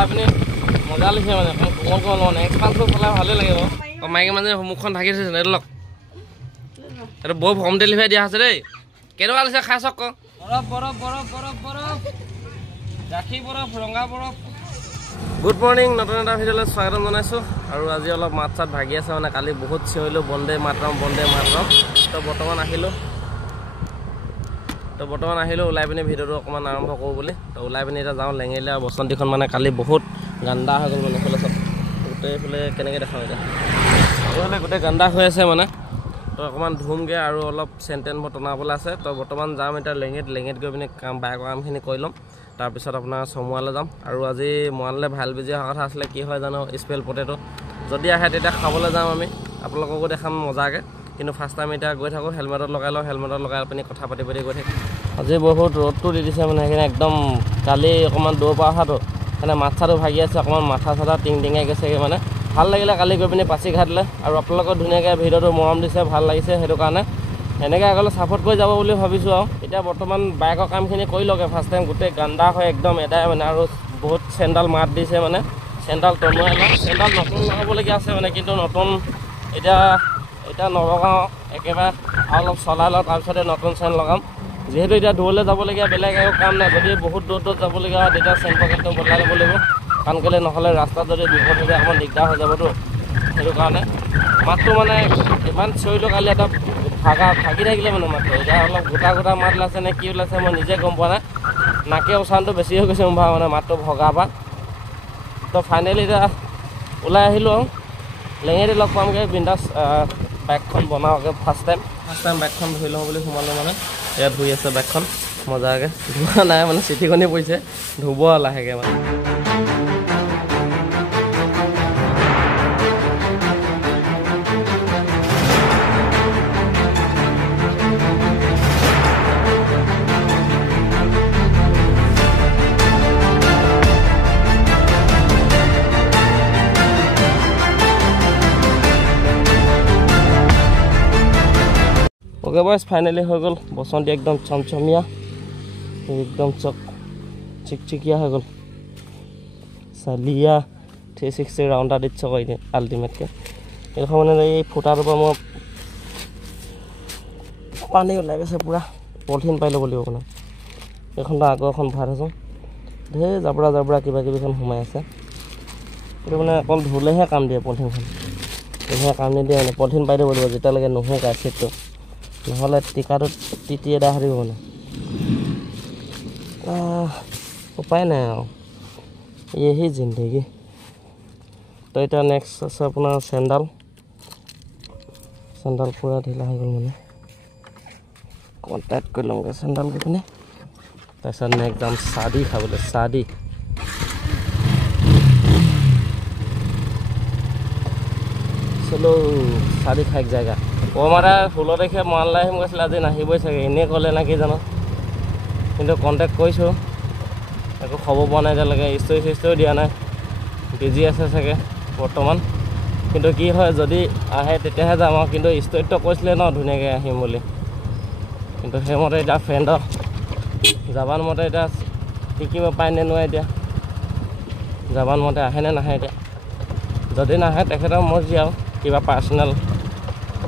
লগাই পিনি মজা লাগিছে মানে কোমল কোমল মানে এক্সপান্সিভ চলাই ভালেই লাগিব মাইকী মানুহে মুখখন ঢাকি থৈছে এইটো লওক এইটো বহুত হোম ডেলিভাৰী দিয়া আছে দেই কেনেকুৱা লাগিছে খাই চাওক বৰফ বৰফ বৰফ বৰফ বৰফ গাখীৰ বৰফ ৰঙা বৰফ গুড মৰ্নিং নতুন এটা ভিডিঅ'লৈ স্বাগতম জনাইছোঁ আৰু আজি অলপ মাত চাত ভাগি আছে মানে কালি বহুত চিঞৰিলোঁ বন্দে মাতৰম তো বৰ্তমান আহিলোঁ ওলাই পিনি ভিডিঅ'টো অকণমান আৰম্ভ কৰোঁ বুলি তো ওলাই পিনি এতিয়া যাওঁ লেঙেৰিলে আৰু বসন্তীখন মানে কালি বহুত গান্দা হৈ গ'ল মানে এইফালে চব গোটেইফালে কেনেকৈ দেখাওঁ এতিয়া এইফালে গোটেই গান্দা হৈ আছে মানে তো অকণমান ধুমগৈ আৰু অলপ চেণ্টেন টনাবলৈ আছে তো বৰ্তমান যাম এতিয়া লেঙেৰিত গৈ পিনি বাইকৰ কামখিনি কৰি ল'ম তাৰপিছত আপোনাৰ চমুৱালৈ যাম আৰু আজি মৰাণলৈ ভাল বিজি অহা কথা আছিলে কি হয় জানো স্পেল পটেটো যদি আহে তেতিয়া খাবলৈ যাম আমি আপোনালোককো দেখাম মজাকৈ কিন্তু ফাৰ্ষ্ট টাইম এতিয়া গৈ থাকোঁ হেলমেটত লগাই লওঁ হেলমেটত লগাই পিনি কথা পাতি গৈ থাকিম আজি বহুত ৰ'দটো দি দিছে মানে সেইখিনি একদম কালি অকণমান দৌৰ পৰা অহাটো মানে মাথাটো ভাগি আছে অকণমান মাথা চাথা টিঙাই গৈছেগৈ মানে ভাল লাগিলে কালি গৈ পিনি পাছিঘাটলৈ আৰু আপোনালোকক ধুনীয়াকৈ ভিডিঅ'টো মৰম দিছে ভাল লাগিছে সেইটো কাৰণে এনেকৈ আগলৈ ছাপোৰ্ট কৰি যাব বুলি ভাবিছোঁ আৰু এতিয়া বৰ্তমান বাইকৰ কামখিনি কৰি লগে ফাৰ্ষ্ট টাইম গোটেই গান্দা হৈ একদম এদাই মানে আৰু বহুত চেণ্ডাল মাত দিছে মানে চেণ্ডাল টনোৱাই লওঁ চেণ্ডাল নতুন লগাবলগীয়া আছে মানে কিন্তু নতুন এতিয়া নলগাওঁ একেবাৰে অলপ চলাই লওঁ তাৰপিছতে নতুন চেন লগাম যিহেতু এতিয়া দূৰলৈ যাবলগীয়া বেলেগ একো কাম নাই যদি বহুত দূৰত যাবলগীয়া হয় তেতিয়া চেন পকেটটো বদলাই ল'ব লাগিব কাৰণ কেলৈ নহ'লে ৰাস্তাত যদি বিপদ হৈ যায় অকণমান দিগদাৰ হৈ যাবতো সেইটো কাৰণে মাতটো মানে ইমান চিঞৰিলোঁ কালি এটা ভাগি থাকিলে মানে মাতটো এতিয়া অলপ গোটা মাত ওলাইছে নে কি ওলাইছে মই নিজে গম পোৱা নাই নাকে উচানটো বেছি হৈ গৈছে মোৰ মানে মাতটো ভগা পৰা তো ফাইনেলি এতিয়া ওলাই আহিলোঁ আৰু লেঙেৰি লগ পামগৈ বিন্দাছ বাইকখন বনাওঁগৈ ফাৰ্ষ্ট টাইম বাইকখন ধুই লওঁ বুলি সোমালোঁ মানে ইয়াত ধুই আছে বাইকখন মজাকৈ ধোৱা নাই মানে চিঠিখনি পৰিছে ধুব লাহেকৈ মানে ओके बॉयज फाइनली हो गल बसंती एकदम चमचमिया एकदम चिकचिकिया हो गल सालिया 360 राउंड दिख कई आल्टिमेट के मैंने फुटार पर मैं पानी ऊल् गए पूरा पलिथिन पाई लब लगे मैं एन आग भर थो ढेर जाबरा क्या सोमाय आसे मैं अकल धुले काम दिए पलिथिन काम निदिए मैं पलिथिन पाई लब लगे जिते नुहुकाय सीट নহ'লে টিকাটো টিটি এদা হাৰিব মানে উপায় নাই আৰু यही जिंदगी তো এতিয়া নেক্সট আছে আপোনাৰ চেণ্ডাল পূৰা ঢিলা হৈ গ'ল মানে কণ্টেক্ট কৰি লওঁগৈ চেণ্ডাল গৈ পিনে তাৰপিছত নেক্সট যাম চাদি খাবলৈ চাদি চলো চাদি খাই জেগা মাৰা 16 তাৰিখে মৰাণলৈ আহিম কৈছিলে আজি নাহিবই চাগে এনেই ক'লে না কি জানো কিন্তু কণ্টেক্ট কৰিছোঁ একো খবৰ পোৱা নাই এতিয়ালৈকে ষ্টৰি দিয়া নাই বিজি আছে চাগে বৰ্তমান কিন্তু কি হয় যদি আহে তেতিয়াহে যাম আৰু কিন্তু ষ্টৰিটো কৈছিলে ন ধুনীয়াকৈ আহিম বুলি কিন্তু সেইমতে এতিয়া ফ্ৰেণ্ডৰ যাবান মতে এতিয়া শিকিব পায় নে নোৱাৰে এতিয়া যাবান মতে আহেনে নাহে এতিয়া যদি নাহে তেখেতৰ মৰ্জি আৰু কিবা পাৰ্চনেল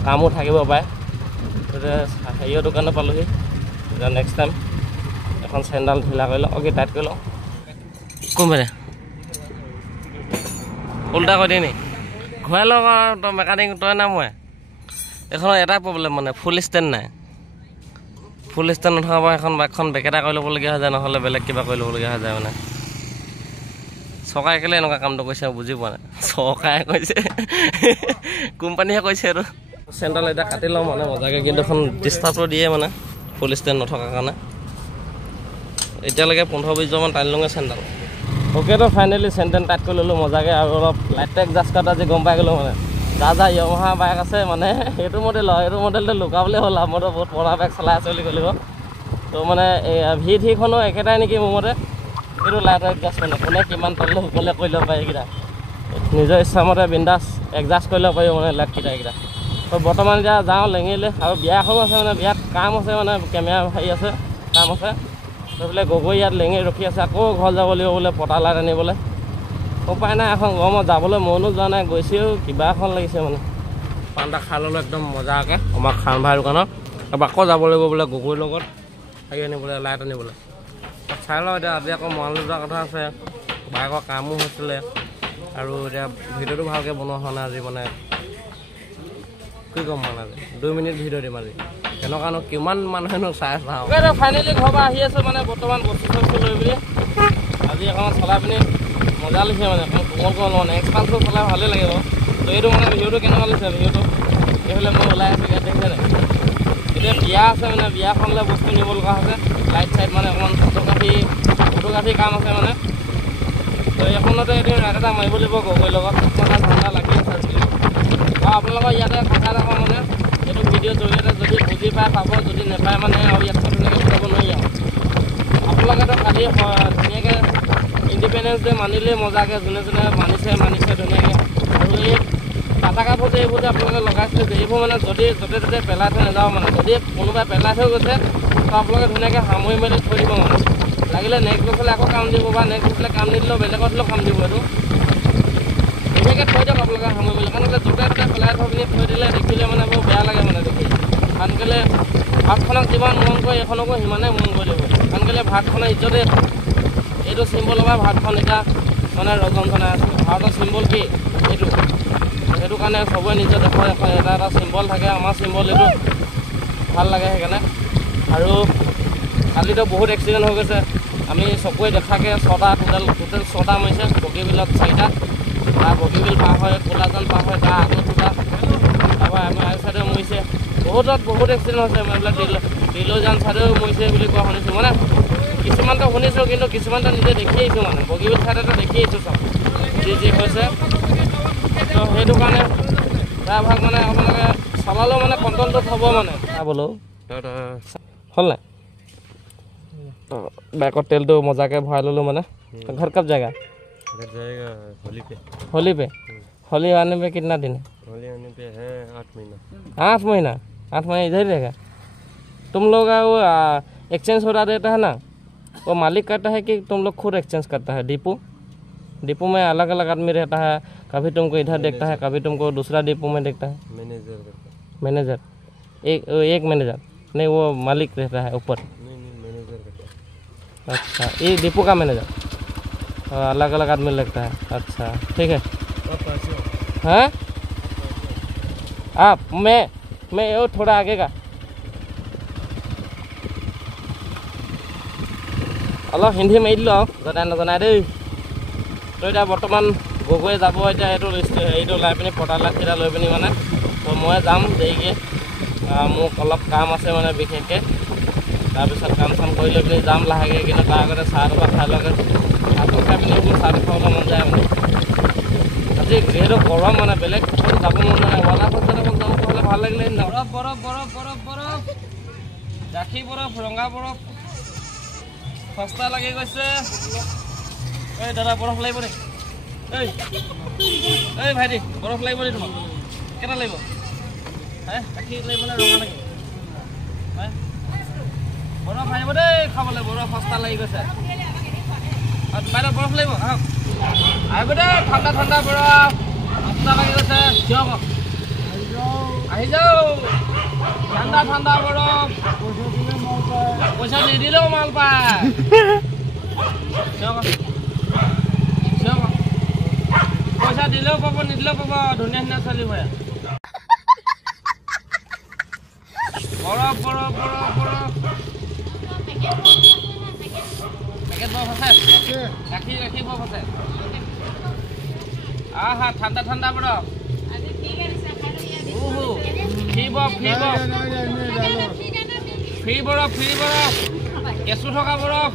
কামো থাকিব পাৰে হেৰিয়ৰ দোকানত পালোহি এতিয়া নেক্সট টাইম এখন চেণ্ডাল ঢিলা কৰি লওঁ অ'কে টাইট কৰি লওঁ কোনবাৰে উল্টা কৰি দিয়ে নি ঘূৰাই লওঁ আৰু তই মেকানিক তই না মই এইখনৰ এটাই প্ৰব্লেম মানে ফুল ষ্টেণ্ড নাই ফুল ষ্টেণ্ড নথকাৰ পৰা এখন বাইকখন বেকেটা কৰি ল'বলগীয়া হৈ যায় নহ'লে বেলেগ কিবা কৰি ল'বলগীয়া হৈ যায় মানে চৰকাৰে কেলৈ এনেকুৱা কামটো কৰিছে বুজি পোৱা নাই চৰকাৰে কৈছে কোম্পানীহে কৈছে এইটো চেণ্ডাল এতিয়া কাটি লওঁ মানে মজাকৈ কিন্তু এখন ডিষ্টাৰ্বটো দিয়ে মানে ফুল ষ্টেণ্ড নথকাৰ কাৰণে এতিয়ালৈকে 15-20 মান টানি লওঁগৈ চেণ্ডাল অ'কে তো ফাইনেলি চেণ্টেন টাইট কৰি ল'লোঁ মজাকৈ আৰু অলপ লাইট জাষ্ট কাট আজি গম পাই গ'লোঁ মানে যা য়ামাহা বাইক আছে মানে সেইটো মডেলটো লুকাবলৈ হ'ল আৰু মইতো বহুত পুৰণা বাইক চলাই আছোঁ বুলি ক'লিব তো মানে ভিখনো একেটাই নেকি মোৰ মতে এইটো লাইট এডজাষ্ট মানে কোনে কিমান তললৈ সকলোৱে কৰি ল'ব পাৰে এইকেইটা নিজৰ ইচ্ছামতে বিন্দাছ এডজাষ্ট কৰি ল'ব পাৰিব মানে লাইটকেইটা এইকেইটা তো বৰ্তমান এতিয়া যাওঁ লেঙেৰিলৈ আৰু বিয়া এখনো আছে মানে বিয়াত কাম আছে মানে কেমেৰা হেৰি আছে কাম আছে তো বোলে গগৈ ইয়াত লেঙেৰি ৰখি আছে আকৌ ঘৰ যাব লাগিব বোলে পটা লাইট আনিবলৈ উপায় নাই এখন গৰমত যাবলৈ মনো যোৱা নাই গৈছেও কিবা এখন লাগিছে মানে পাণ এটা খাই ল'লোঁ একদম মজাকৈ আমাৰ খান ভাই দোকানত তাৰপৰা আকৌ যাব লাগিব বোলে গগৈৰ লগত হেৰি আনিবলৈ লাইট আনিবলৈ চাই লওঁ এতিয়া আজি আকৌ মৰাণলৈ যোৱা কথা আছে বাইকৰ কামো হৈছিলে আৰু এতিয়া ভিডিঅ'টো ভালকৈ বনোৱা হোৱা নাই আজি মানে কি ক'ম মানে আজি 2 মিনিট ভিডিঅ' দিম আজি তেনেকুৱানো কিমান মানুহেনো চাই চাওঁ এতিয়া ফাইনেলি ঘৰৰ পৰা আহি আছোঁ মানে বৰ্তমান বস্তু চস্তু লৈ পিনি আজি অকণমান চলাই পিনি মজা লাগিছে মানে অকণমান কোমল মানে এক্সপালছটো চলাই ভালেই লাগিব তো এইটো মানে ভিডিঅ'টো কেনেকুৱা লাগিছে ভিডিঅ'টো এইফালে মই ওলাই আছোঁ ইয়াত দেখিছে নাই এতিয়া বিয়া আছে মানে বিয়াখনলৈ বস্তু নিব লগা হৈছে লাইট চাইট মানে অকণমান ফটোগ্ৰাফী কাম আছে মানে তো এইখনতে এদিন ৰাইড এটা মাৰিব লাগিব গগৈৰ লগত অকণমান ঠাণ্ডা লাগি আছে আৰু আপোনালোকৰ ইয়াতে কথা এটা কওঁ মানে এইটো ভিডিঅ'ৰ জৰিয়তে যদি বুজি পায় পাব যদি নাপায় মানে আৰু ইয়াত ধুনীয়াকৈ বুজাব নোৱাৰি আৰু আপোনালোকেতো কালি ধুনীয়াকৈ ইণ্ডিপেণ্ডেঞ্চ ডে মানিলেই মজাকৈ যোনে যোনে মানিছে ধুনীয়াকৈ আৰু এই পাতাকাবোৰ যে এইবোৰ যে আপোনালোকে লগাইছিলে যে এইবোৰ মানে যদি য'তে ত'তে পেলাই থৈ নাযাব মানে যদি কোনোবাই পেলাই থৈ গৈছে তো আপোনালোকে ধুনীয়াকৈ সামৰি মেলি থৈ দিব মানে লাগিলে নেক্সট বছৰলৈ আকৌ কাম দিব বা নেক্সট বছৰলৈ কাম নিদিলেও বেলেগত হ'লেও কাম দিব এইটো ধুনীয়াকৈ থৈ দিয়ক আপোনালোকে সামৰি মেলি কাৰণ য'তে ত'তে পেলাই থৈ পিনি থৈ দিলে দেখিলে মানে বৰ বেয়া লাগে মানে দেখি কাৰণ কেলৈ ভাতখনক যিমান মন কৰে এইখনকো সিমানেই মন কৰি দিব কাৰণ কেলৈ ভাতখনৰ ইজ্জতে এইটো চিম্বলৰ পৰা ভাতখন এতিয়া মানে ৰজন জনাই আছে ভাৰতৰ চিম্বল কি এইটো সেইটো কাৰণে চবৰে নিজৰ দেশৰ এটা চিম্বল থাকে আমাৰ চিম্বল এইটো ভাল লাগে সেইকাৰণে আৰু কালিতো বহুত এক্সিডেণ্ট হৈ গৈছে আমি চকুৱে দেখাকৈ 6টা টোটেল 6টা মৰিছে বগীবিলত 4টা তাৰ বগীবিল পাৰ হয় কোলাজান পাৰ হয় তাৰ আগত 2টা তাৰপৰা আমাৰ আই চাইডেও মৰিছে বহুত এক্সিডেণ্ট হৈছে মই এইবিলাক দিলৌজান চাইডেও মৰিছে বুলি কোৱা শুনিছোঁ মানে কিছুমানটো শুনিছোঁ কিন্তু কিছুমানটো নিজে দেখি আহিছোঁ মানে বগীবিল চাইডেতো দেখি আহিছোঁ চব যি হৈছে তো সেইটো কাৰণে প্ৰায়ভাগ মানে আপোনালোকে চলালেও মানে কণ্ট্ৰলটো থ'ব মানে চাবলৈও হ'ল নাই বাইকৰ তেলটো মজাকৈ ভৰাই ল'লোঁ মানে घर कब जाएगा जाएगा होली पे होली आने पे कितना दिन होली आने पे है 8 महीना 8 महीना 8 महीना इधर ही रहेगा तुम लोग वो एक्सचेंज हो देता है ना वो मालिक करता है कि तुम लोग खुद एक्सचेंज करता है डिपो में अलग अलग आदमी रहता है कभी तुमको इधर देखता है कभी तुमको दूसरा डिपो में देखता है मैनेजर एक मैनेजर नहीं वो मालिक रहता है ऊपर अच्छा ये डिपो का मैनेजर अलग अलग आदमी लगता है अच्छा ठीक है हाँ आप मैं वो थोड़ा आगे का অলপ হিন্দী মাৰি দিলোঁ আৰু নজনাই দেই তো এতিয়া বৰ্তমান গগৈ যাব এতিয়া এইটো লাই পিনি পটা লাঠিটা লৈ পিনি মানে তো মই যাম দেৰিকৈ মোক অলপ কাম আছে মানে বিশেষকৈ তাৰপিছত কাম চাম কৰি লৈ পিনি যাম লাহেকৈ কিন্তু তাৰ আগতে চাহ একাপ খাই লওঁগৈ চাহটো খাই পিনি মোৰ চাহটো খাবলৈ মন যায় মানে আজি যিহেতু গৰম মানে বেলেগ যাব মন নাই ৱাটাৰ ফল চোৱাটাৰ ফল যাব হ'লে ভাল লাগিলে বৰফ গাখী বৰফ ৰঙা বৰফ সস্তা লাগি গৈছে এই দাদা বৰফ লাগিব নেকি এই ভাইটি বৰফ লাগিব নেকি তোমাক কেইটা লাগিব গাখীৰ লাগিব নে ৰঙা লাগিব বৰফ আহিব দেই খাবলৈ বৰফ সস্তা লাগি গৈছে বাইদেউ বৰফ লাগিব আহক আহিব দেই ঠাণ্ডা বৰফ সস্তা লাগি গৈছে দিয়ক আহি যাওঁ ঠাণ্ডা বৰফ পইচা নিদিলেও মাল পায় পইচা দিলেও পাব নিদিলেও পাব ধুনীয়া চলিব বৰফ পেকেট বৰফ আছে গাখীৰ বৰফ আছে আহা ঠাণ্ডা বৰফ ফ্ৰী বৰফ কেঁচু থকা বৰফ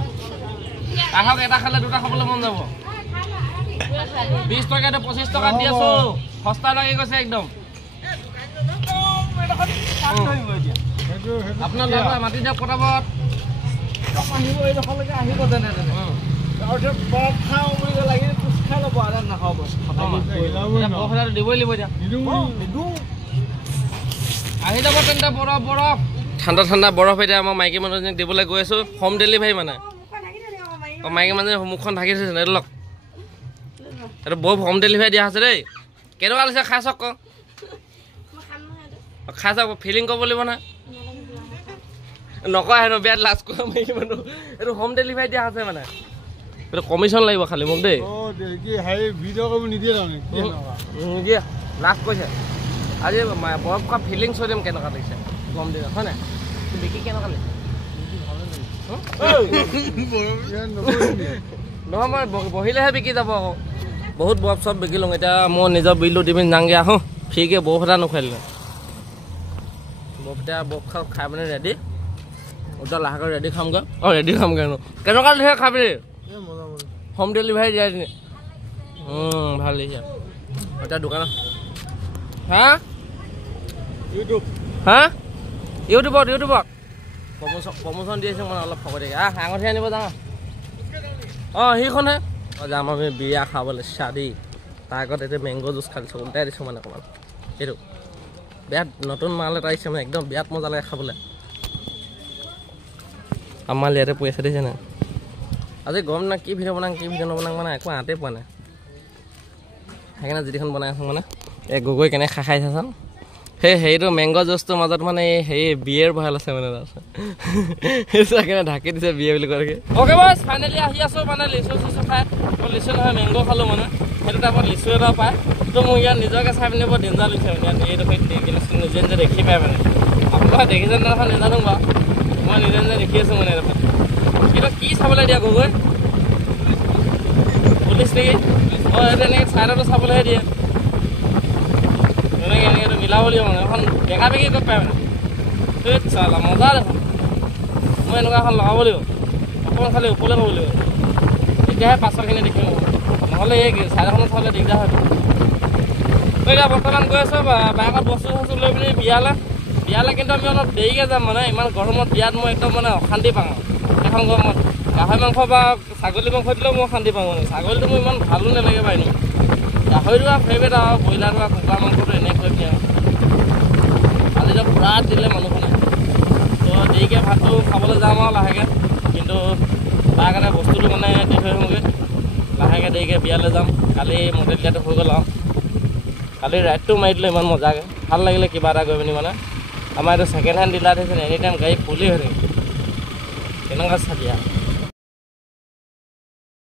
আহক এটা খালে দুটা খাবলৈ মন যাব 20 টকাটো 25 টকা দি আছো সস্তা লাগি গৈছে একদম আপোনাৰ লগত মাতি দিয়ক পটাপট আহিব এইডোখৰলৈকে আহিব তেনে তাৰপিছত বৰফ খাওঁ বুলি লাগি খাই ল'ব আৰু নাখাব বৰফ এটা দিবই লাগিব এতিয়া আহি যাব তেন্তে বৰফ ঠাণ্ডা বৰফ এতিয়া মই মাইকী মানুহজনীক দিবলৈ গৈ আছোঁ হোম ডেলিভাৰী মানে মাইকী মানুহে মুখখন ঢাকি থৈছে লওক এইটো বৌ হোম ডেলিভাৰী দিয়া আছে দেই কেনেকুৱা লাগিছে খাই চাওক ক খাই চাওক ফিলিং কৰিব লাগিব নহয় নকয় হেনো বিয়াত লাজ কৰা মাৰি মানুহ এইটো হোম ডেলিভাৰী দিয়া আছে মানে এইটো কমিশ্যন লাগিব খালি মোক দেই নিদিয়ে লাজ কৈছে আজি বৰফ খোৱা ফিলিংছ হৈ দিম কেনেকুৱা লাগিছে গম দিনত হয় নাই বিকি কেনেকুৱা লাগিছে নহয় মই বহিলেহে বিকি যাব আকৌ বহুত বৰফ চব বিকি লওঁ এতিয়া মই নিজৰ বিলটো দি পিনি যাওঁগৈ আহোঁ ফ্ৰীকৈ বৰফ এটা নোখুৱাই দিলোঁ বৰফ এতিয়া বৰফ খাই মানে ৰেডি এতিয়া লাহেকৈ ৰেডি খামগৈ অঁ ৰেডি খামগৈ কেনেকুৱা দিছে খাবি হোম ডেলিভাৰী দিয়াই দিনে ভাল দিছে এতিয়া দোকানত হা হা ইউটিউবত প্ৰমোশ্যন দি আছে মানে অলপ ফকতীয়াকৈ আঙঠি আনিব যাওঁ অঁ সেইখনহে অঁ যাম আমি বিয়া খাবলৈ চাদি তাৰ আগত এতিয়া মেংগ' জুচ খালিছোঁ উল্টাই দিছোঁ মানে অকণমান এইটো বিয়াত নতুন মাল এটা আহিছে মানে একদম বিয়াত মজা লাগে খাবলৈ আমাৰ ইয়াতে পইচা দিছে নাই আজি গম না কি ভিডিঅ' বনাং মানে একো আঁতেই পোৱা নাই সেইকাৰণে যিখন বনাই আছোঁ মানে এই গগৈ কেনেকৈ খাই চাচোন সেইটো মেংগ' জুচটোৰ মাজত মানে সেই বিয়েৰ বহাল আছে মানে সেইকাৰণে ঢাকি দিছে বিয়ে বুলি কয় অ'কে বছ ফাইনেলি আহি আছোঁ মানে লিচু চিচু খাই মই লিচু নহয় মেংগ' খালোঁ মানে সেইটো টাইপত লিচু এটা পায় তো মোক ইয়াত নিজকে চাই পিনে বৰ ডেঞ্জাৰ লাগিছে মানে ইয়াত এইটো নিজে নিজে দেখি পায় মানে আপোনালোকে দেখিছে নহয় নাজানো বাৰু মই নিজে নিজে দেখি আছোঁ মানে এইডোখৰত কিন্তু কি চাবলৈ দিয়া গগৈ পুলিচ নেকি অঁ এইটো এনেকৈ চাইডতো চাবলৈহে দিয়ে এনেকৈ মিলাব লাগিব মানে এখন বেকা বেকি ক'ত পায় মানে চালা মজা দেখোন মই এনেকুৱা এখন লগাব লাগিব অকণমান খালি ওপৰলৈ ল'ব লাগিব তেতিয়াহে পাছৰখিনি দেখিম নহ'লে এই চাইডখনত চাবলৈ দিগদাৰ হয় এতিয়া বৰ্তমান গৈ আছোঁ বাইকত বস্তু চস্তু লৈ পিনি বিয়ালৈ কিন্তু আমি অলপ দেৰিকৈ যাম মানে ইমান গৰমত বিয়াত মই একদম মানে অশান্তি পাওঁ এখন গৰমত গাহৰি মাংস বা ছাগলী মাংস দিলেও মই অশান্তি পাওঁ মানে ছাগলীটো মোৰ ইমান ভালো নালাগে বাৰু এনেই গাহৰিটো আৰু ফেভৰেট আৰু ব্ৰইলাৰটো আৰু কুকুৰা মাংসটো এনেকৈ দিয়ে আজিতো পূৰা দিলে মানুহখনে তো দেৰিকৈ ভাতটো খাবলৈ যাম আৰু লাহেকৈ কিন্তু তাৰ কাৰণে বস্তুটো মানে দি থৈ আহোঁগৈ লাহেকৈ দেৰিকৈ বিয়ালৈ যাম কালি মডেল দিয়াটো হৈ গ'ল আৰু কালি ৰাইডটো মাৰি দিলোঁ ইমান মজাকৈ ভাল লাগিলে কিবা এটা কৰি পিনি মানে আমাৰ এইটো ছেকেণ্ড হেণ্ড ডিলাৰ দিছে এনি টাইম গাড়ী ফুলি হৈ থাকে কেনেকুৱা চাবি আৰু